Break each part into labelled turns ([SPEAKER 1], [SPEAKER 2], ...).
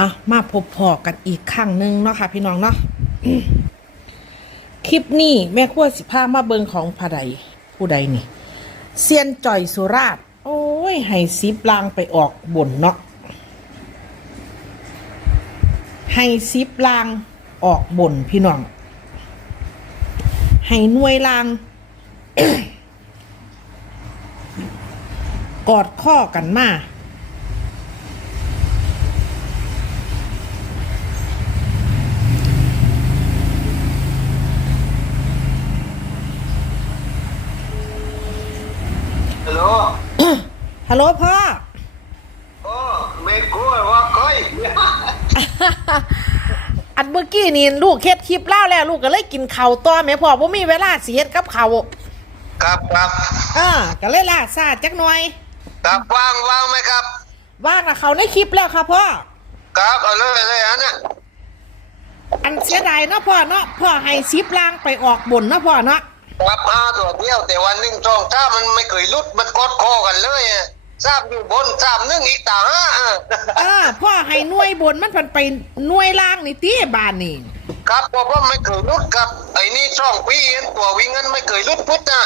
[SPEAKER 1] อะมาพบพอกันอีกครั้งหนึ่งเนาะค่ะ พี่น้องเนาะคลิปนี้แม่ขั้วสิพามาเบิงของผู้ใดผู้ใดนี่เซียนจ่อยสุราษฎร์โอ้ยให้ซิปลางไปออกบนเนาะให้ซิปลางออกบนพี่น้องให้หน่วยลาง กอดข้อกันมา
[SPEAKER 2] ฮัลโหล
[SPEAKER 1] ฮัลโหลพ่อ
[SPEAKER 2] โอ้ไม่กลัวว่าเคย
[SPEAKER 1] อันเมื่อกี้นี่ลูกเฮ็ดคลิปเล่าแล้วลูกก็เลยกินข้าวต่อแม่พ่อบ่มีเวลาสิเฮ็ดกับข้าว
[SPEAKER 2] ครับครับ
[SPEAKER 1] อ่าก็เลยล่าซาจักหน่อย
[SPEAKER 2] ครับว่างว่างไหมครับ
[SPEAKER 1] ว่างนะเขาในคลิปแล้วค่ะพ่อ
[SPEAKER 2] ครับเอาเลยเลยฮะเนี่ย
[SPEAKER 1] อันเสียดายเนาะพ่อเนาะพ่อให้ซิปล่างไปออกบนเนาะพ่อเนาะ
[SPEAKER 2] ครับห้าตัวเดียวแต่วันหนึ่งสองถ้ามันไม่เคยลุดมันกดคอกันเลยอะ ทราบอยู่บนทราบนึ่งอีกต่างห้าอะ
[SPEAKER 1] อ่าพ่อให้หน่วยบนมันพันไปหน่วยล่างนี่ตีบานนี่
[SPEAKER 2] ครับเพราะว่าไม่เคยลุดครับไอ้นี่ช่องปีเห็นตัววิ่งนั้นไม่เคยลุดพุทธนะ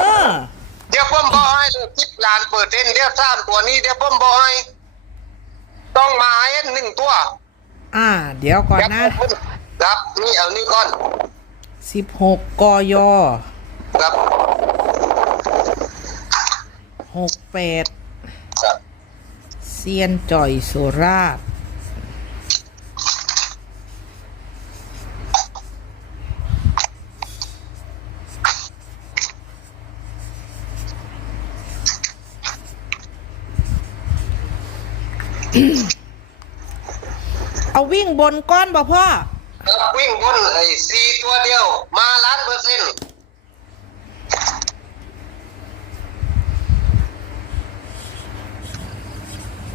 [SPEAKER 1] เออ
[SPEAKER 2] เดี๋ยวผมบอกให้เลยทิปลานเปิดเทนเดี๋ยวสร้างตัวนี้เดี๋ยวผมบอกให้ต้องมาให้หนึ่งตัว
[SPEAKER 1] อ่า เดี๋ยวก่อนนะ
[SPEAKER 2] ครับ นี่เอานี่ก่อน
[SPEAKER 1] สิบหกกย
[SPEAKER 2] ครับ
[SPEAKER 1] หกแปด
[SPEAKER 2] ครับ
[SPEAKER 1] เซียนจ่อยสุราษฎร์เอาวิ่งบนก้อนบ่พ่อ
[SPEAKER 2] ครับวิ่งบนไอ้สี่ตัวเดียว มาล้านเปอร์เซ็นต์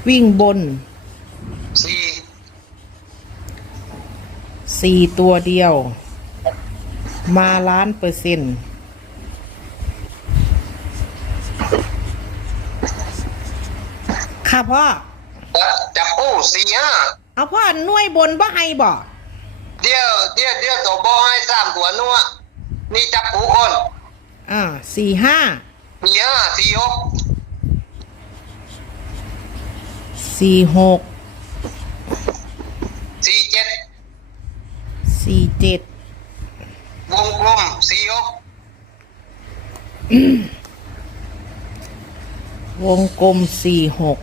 [SPEAKER 1] วิ่งบน
[SPEAKER 2] สี่
[SPEAKER 1] สี่ตัวเดียว มาล้านเปอร์เซ็นต์ค่ะพ่อ
[SPEAKER 2] ครับจับปูสี่ห้า
[SPEAKER 1] เอาพ่อหน่วยบนบ่ให้บ่
[SPEAKER 2] เดี๋ยวเดี๋ยวเดี๋ยวตัวบอให้สามตัวนัวนี่จับปูคน
[SPEAKER 1] อ่าสี่ห้า
[SPEAKER 2] สี่ห้าสี่หก
[SPEAKER 1] สี่หก
[SPEAKER 2] สี่เจ็ด
[SPEAKER 1] สี่เจ็ด
[SPEAKER 2] วงกลมสี่หก
[SPEAKER 1] วงกลมสี่หก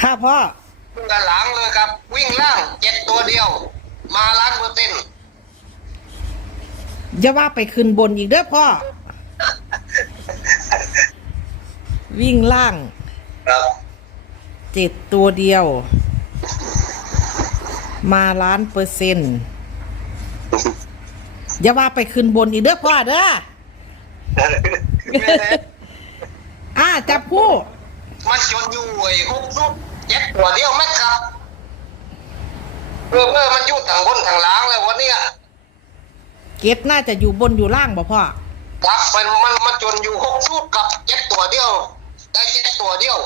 [SPEAKER 1] ค่ะพ่อ
[SPEAKER 2] วิ่งกันหลังเลยครับ วิ่งล่างเจ็ดตัวเดียว มาล้านเปอร์เซ็นต์
[SPEAKER 1] อย่าว่าไปขึ้นบนอีกเด้อพ่อ วิ่งล่าง
[SPEAKER 2] ครับ
[SPEAKER 1] เจ็ดตัวเดียว มาล้านเปอร์เซ็นต์อย่าว่าไปขึ้นบนอีกเด้อพ่อเด้ออ่าจับผู้
[SPEAKER 2] มันจนอยู่ไอ้หกสุดเจ็ดตัวเดียวแม็กครับเพื่อเพื่อมันอยู่ทางบนทางล่างเลยวันเนี้ย
[SPEAKER 1] เก็ตน่าจะอยู่บนอยู่ล่างบ่พ่อ
[SPEAKER 2] ครับมันมันมันจนอยู่หกชุดกับเจ็ดตัวเดียว ได้เจ็ดตัวเดียว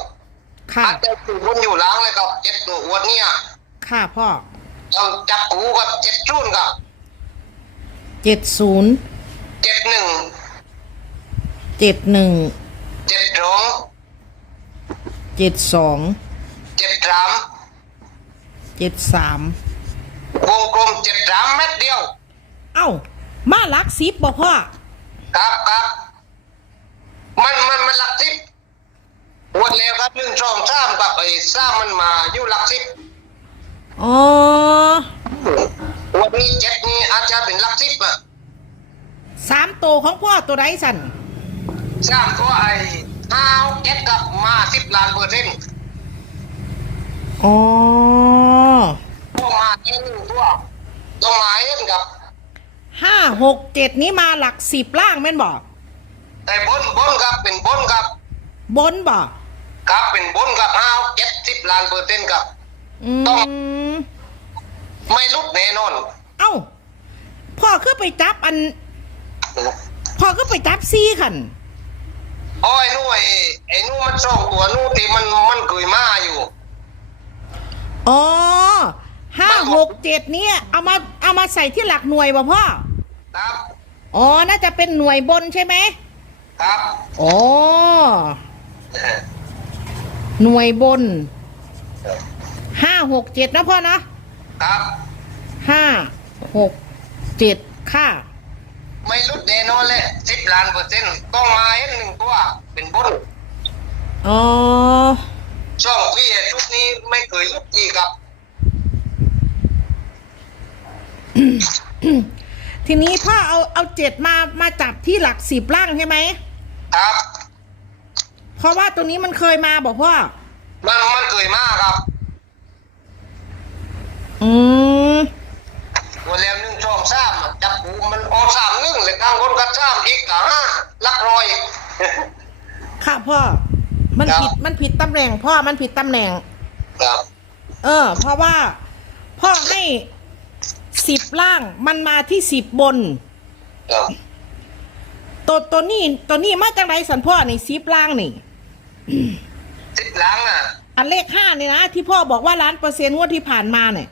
[SPEAKER 1] ค่ะ
[SPEAKER 2] อาจจะอยู่บนอยู่ล้างเลยครับเจ็ดตัววันเนี้ย
[SPEAKER 1] ค่ะพ่อ
[SPEAKER 2] เราจับปูกับเจ็ดชุดกับ
[SPEAKER 1] เจ็ดศูนย์
[SPEAKER 2] เจ็ดหนึ่ง
[SPEAKER 1] เจ็ดหนึ่ง
[SPEAKER 2] เจ็ดสอง
[SPEAKER 1] เจ็ดสอง
[SPEAKER 2] เจ็ดสาม
[SPEAKER 1] เจ็ดสาม
[SPEAKER 2] วงกลมเจ็ดสามเม็ดเดียว
[SPEAKER 1] เอ้า มาลักซิบบ่พ่อ
[SPEAKER 2] ครับครับมันมันมันหลักสิบ วันแล้วครับหนึ่งสองสามกับไอ้สามมันมาอยู่หลักสิบ
[SPEAKER 1] อ๋อ
[SPEAKER 2] วันนี้เจ็ดนี่อาจจะเป็นหลักสิบอะ
[SPEAKER 1] สามตัวของพ่อตัวใดสัน
[SPEAKER 2] สร้างตัวไอ้ห้าเจ็ดกับมาสิบล้านเปอร์เซ็นต์
[SPEAKER 1] อ๋อ
[SPEAKER 2] ต้องมาเองตัวต้องมาเองกับ
[SPEAKER 1] ห้าหกเจ็ดนี้มาหลักสิบล่างแม่นบ่
[SPEAKER 2] แต่บนบนกับเป็นบนกับบ
[SPEAKER 1] นบ่
[SPEAKER 2] กั บเป็นบนกับห้าเจ็ดสิบล้านเปอร์เซ็นต์กับ
[SPEAKER 1] อืม
[SPEAKER 2] ไม่ลุดแน่นอน
[SPEAKER 1] เอ้าพ่อคือไปจับอันพ่อคือไปจับซี่ขัน
[SPEAKER 2] อ๋อไอ้นู่นไอ้ไอ้นู่นมันสองตัวนู่นที่มันมันเคยมาอยู่
[SPEAKER 1] อ๋อห้าหกเจ็ดเนี่ยเอามาเอามาใส่ที่หลักหน่วยบ่พ่อ
[SPEAKER 2] ครับ
[SPEAKER 1] อ๋อน่าจะเป็นหน่วยบนใช่ไหม
[SPEAKER 2] ครับ
[SPEAKER 1] อ๋อ หน่วยบนห้าหกเจ็ดนะพ่อนะครับห้าหกเจ็ดค่ะ
[SPEAKER 2] ไม่ลุดแน่นอนเลยสิบล้านเปอร์เซ็นต์ต้องมาเห็นหนึ่งตัวเป็นบน
[SPEAKER 1] อ๋อ
[SPEAKER 2] ช่องพี่ชุดนี้ไม่เคยลุดอีกครับ
[SPEAKER 1] ทีนี้พ่อเอาเอาเจ็ดมามาจับที่หลักสิบล่างใช่ไหม
[SPEAKER 2] ครับ
[SPEAKER 1] เพ ราะว่าตัวนี้มันเคยมาบอกพ่อ
[SPEAKER 2] มันมันเคยมาครับ
[SPEAKER 1] อืม
[SPEAKER 2] ตัวแล้วหนึ่งช่องสามอะจับปูมันออกสามหนึ่งเลยข้างคนก็สามอีกอะห้าลักรอย
[SPEAKER 1] ค่ะพ่อ มัน
[SPEAKER 2] ครับ
[SPEAKER 1] ผิดมันผิดตำแหน่ง พ่อมันผิดตำแหน่ง
[SPEAKER 2] ครับ
[SPEAKER 1] เออ เพราะว่า พ่อให้สิบล่างมันมาที่สิบบน
[SPEAKER 2] ครับ
[SPEAKER 1] ตัวตัวนี้ตัวนี้มาจากไหนสันพ่อนี่สิบล่างนี่
[SPEAKER 2] สิบหลังอะ
[SPEAKER 1] อันเลขห้านี่นะที่พ่อบอกว่าล้านเปอร์เซ็นต์งวดที่ผ่านมาเนี่ย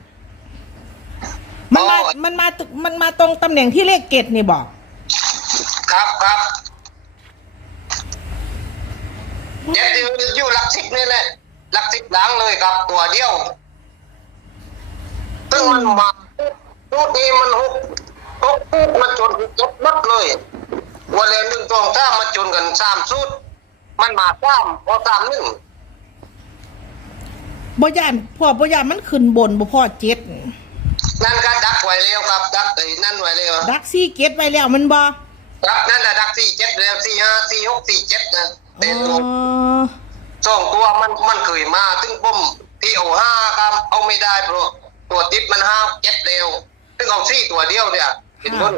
[SPEAKER 1] มันมา
[SPEAKER 2] อ๋อ
[SPEAKER 1] มันมามันมาตรงตำแหน่งที่เลขเกตนี่บอก
[SPEAKER 2] ครับครับเจ็ดอยู่อยู่หลักสิบนี่แหละหลักสิบหลังเลยครับ ตัวเดียวซึ่งมันมาทุกนี้มันหกหกปุ๊บมันจนจบมัดเลยวันแล้วหนึ่งตองถ้ามันจนกันสามสุด มันมาสามพอสามหนึ่ง
[SPEAKER 1] บ่ยานพ่อบ่ยานมันขึ้นบนบ่พ่อเจ็ด
[SPEAKER 2] นั่นก็ดักไว้แล้วครับ ดักไอ้นั่นไว้แล้ว
[SPEAKER 1] ดักซี่เกตไว้แล้วมันบ่
[SPEAKER 2] ครับนั่นแหละดักสี่เจ็ดแล้วสี่ห้าสี่หกสี่เจ็ดนะ
[SPEAKER 1] อ๋
[SPEAKER 2] แต่ตัว
[SPEAKER 1] อ
[SPEAKER 2] สองตัวมันมันเคยมาถึงผมที่เอาห้าครับเอาไม่ได้เพราะตัวติดมันห้าเจ็ดเร็วถึงเอาสี่ตัวเดียวเนี่ยเป็นต้น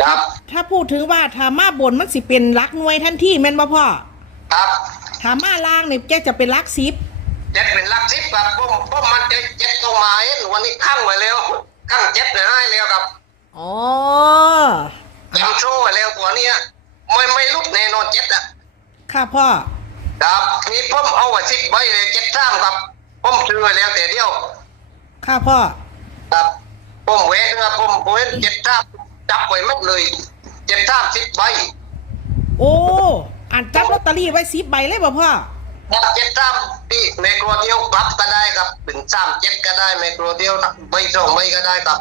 [SPEAKER 2] ครับ
[SPEAKER 1] ถ้าพูดถึงว่าถ้ามาบนมันสิเป็นลักหน่วยทันทีแม่นบ่พ่อ
[SPEAKER 2] ครับ
[SPEAKER 1] ถ้ามาล่างนี่แกจะเป็นลักสิบ
[SPEAKER 2] เจ็ดเป็นหลักสิบครับผมผมมันจะเจ็ดต้องมาเห็นวันนี้ข้างไว้แล้วข้างเจ็ดเลยให้แล้วครับ
[SPEAKER 1] อ๋อ
[SPEAKER 2] ทำโชว์ไว้แล้วตัวเนี้ยไม่ไม่ลุกแน่นอนเจ็ดอะ
[SPEAKER 1] ค่ะพ่อ
[SPEAKER 2] ครับนี่ผมเอาไว้สิบใบเลยเจ็ดสามครับผมซื้อไว้แล้วแต่เดียว
[SPEAKER 1] ค่ะพ่อ
[SPEAKER 2] ครับผมเวทครับผมเวทเจ็ดสามจับไว้หมัดเลยเจ็ดสามสิบใบ
[SPEAKER 1] โอ้ อ่านจับลอตเตอรี่ไว้สิบใบเลยบ่พ่อ
[SPEAKER 2] ครับเจ็ดสามที่ไมโครเดียวกลับก็ได้ครับเป็นสามเจ็ดก็ได้ไมโครเดียวนะใบสองใบก็ได้ครับ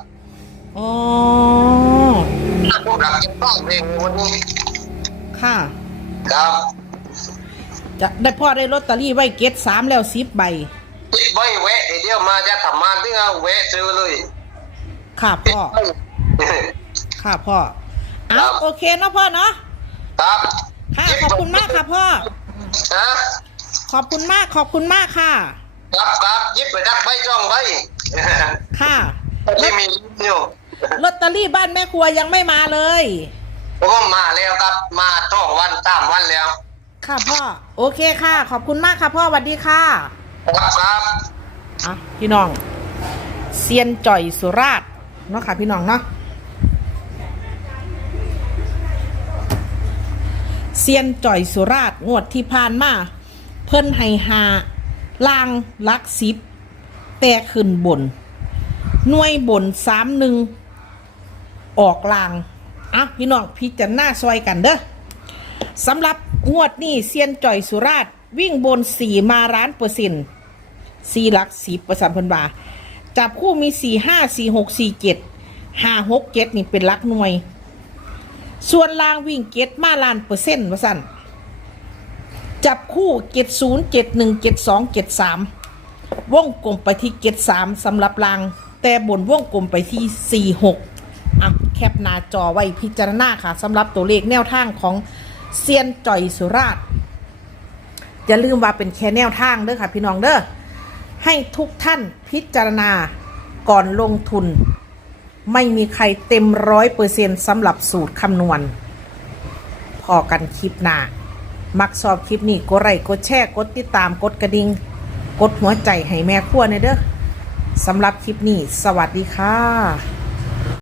[SPEAKER 1] อ๋อ
[SPEAKER 2] ผมรับเจ็ดสามเองวันนี้
[SPEAKER 1] ค่ะ
[SPEAKER 2] ครับ
[SPEAKER 1] จะได้พ่อได้ลอตเตอรี่ไว้เกตสามแล้วสิบใบ
[SPEAKER 2] ติดใบแวะไอเดียวมาจะทำมาที่เอาแวะซื้อเลย
[SPEAKER 1] ค่ะ
[SPEAKER 2] ติด
[SPEAKER 1] พ่อ
[SPEAKER 2] ใบ
[SPEAKER 1] ค่ะพ่อ
[SPEAKER 2] ครั
[SPEAKER 1] เอา
[SPEAKER 2] บ
[SPEAKER 1] โอเคเนาะพ่อเนาะ
[SPEAKER 2] ครับ
[SPEAKER 1] ค่ะ ขอบคุณมากค่ะพ่อ
[SPEAKER 2] ฮะ
[SPEAKER 1] ขอบคุณมาก ขอบคุณมากค่ะ
[SPEAKER 2] ครับครับยิบไปดักใบจ้องใบ
[SPEAKER 1] ค่ะ
[SPEAKER 2] ที่มีอยู่
[SPEAKER 1] ลอตเตอรี่บ้านแม่ครัวยังไม่มาเลย
[SPEAKER 2] ผมมาแล้วครับ มาท่องวันสามวันแล้ว
[SPEAKER 1] ค่ะพ่อ โอเคค่ะ ขอบคุณมากค่ะพ่อสวัสดีค่ะ
[SPEAKER 2] ครับครับ
[SPEAKER 1] อะพี่น้องเซียนจ่อยสุราษฎร์เนาะค่ะพี่น้องเนาะ เซียนจ่อยสุราษฎร์งวดที่ผ่านมาเพิ่นให้หาล่างลักสิบแต่ขึ้นบน หน่วยบนสามหนึ่งออกลางอะพี่น้องพิจารณาซอยกันเด้อสำหรับงวดนี้เซียนจ่อยสุราษฎร์วิ่งบนสี่มาร้านเปอร์เซ็นต์สี่หลักสิบประสานพันบาจับคู่มีสี่ห้าสี่หกสี่เจ็ดห้าหกเจ็ดนี่เป็นลักหน่วย ส่วนลางวิ่งเจ็ดมาลานเปอร์เซ็นต์ประสันจับคู่เจ็ดศูนย์เจ็ดหนึ่งเจ็ดสองเจ็ดสามวงกลมไปที่เจ็ดสามสำหรับลาง แต่บนวงกลมไปที่สี่หกอะแคปหน้าจอไว้พิจารณาค่ะสำหรับตัวเลขแนวทางของเซียนจ่อยสุราษฎร์อย่าลืมว่าเป็นแค่แนวทางเด้อค่ะพี่น้องเด้อให้ทุกท่านพิจารณาก่อนลงทุน ไม่มีใครเต็มร้อยเปอร์เซ็นสำหรับสูตรคำนวณ พอกันคลิปหน้า มักชอบคลิปนี้กดไลค์กดแชร์กดติดตามกดกระดิ่งกดหัวใจให้แม่ขั้วในเด้อสำหรับคลิปนี้ สวัสดีค่ะ